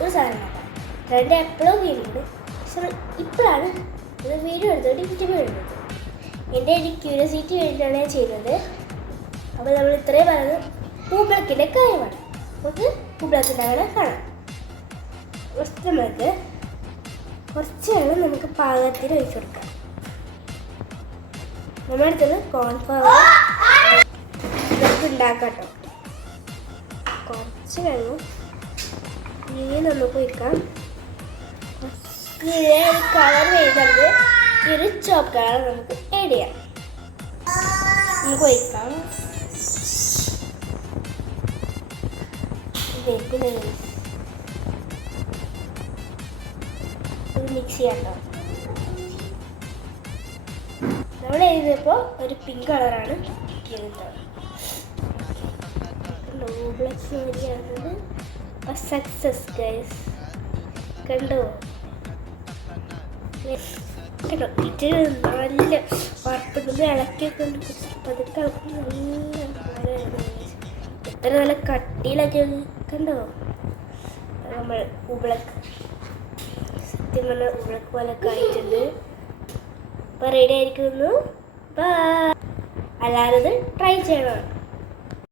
ഒരു സാധനം ഉണ്ടാക്കാം. രണ്ട് എപ്പോഴും വീടുണ്ട്. പക്ഷെ ഇപ്പോഴാണ് ഇത് വീഡിയോ എടുത്തോണ്ട് യൂട്യൂബ് എടുത്തത്. എൻ്റെ ഒരു ക്യൂരിയോസിറ്റി വേണ്ടിയിട്ടാണ് ഞാൻ ചെയ്യുന്നത്. അപ്പോൾ നമ്മൾ ഇത്രയും പറയുന്നത് പൂമ്പിളക്കിൻ്റെ കാര്യമാണ്. നമുക്ക് പൂമ്പിളക്കിൻ്റെ അങ്ങനെ കാണാം. ഫസ്റ്റ് നമുക്ക് കുറച്ച് വെള്ളം നമുക്ക് പാകത്തിന് ഒഴിച്ചു കൊടുക്കാം. നമ്മുടെ അടുത്തത് കോൺഫ്ലവർ നമുക്ക് ഉണ്ടാക്കാം കേട്ടോ. കുറച്ച് വെള്ളം ഇനി നമുക്ക് ഒഴിക്കാം. ഇനി ഒരു കളർ വരുന്നത് ഈ ഒരു ചോപ്പ് കളർ നമുക്ക് ആഡ് ചെയ്യാം. നമുക്ക് ഒഴിക്കാം. മിക്സ് ചെയ്യാം കേട്ടോ. നമ്മൾ എഴുതിയപ്പോൾ ഒരു പിങ്ക് കളറാണ് കിട്ടിയത്. Success guys. കണ്ടോ കേട്ടോ. ഇത് നല്ല വറുത്തത് ഇളക്കിയൊക്കെ ഉണ്ട്. പതുക്കെ നല്ല എത്ര നല്ല കട്ടിയിലൊക്കെ കണ്ടോ. നമ്മൾ ഉരുളക്ക് സത്യം പറഞ്ഞ ഉരുളക്ക് പോലൊക്കെ ആയിട്ടുണ്ട്. അപ്പോൾ റെഡി ആയിരിക്കുന്നു. എല്ലാവരും ഇത് ട്രൈ ചെയ്യണം.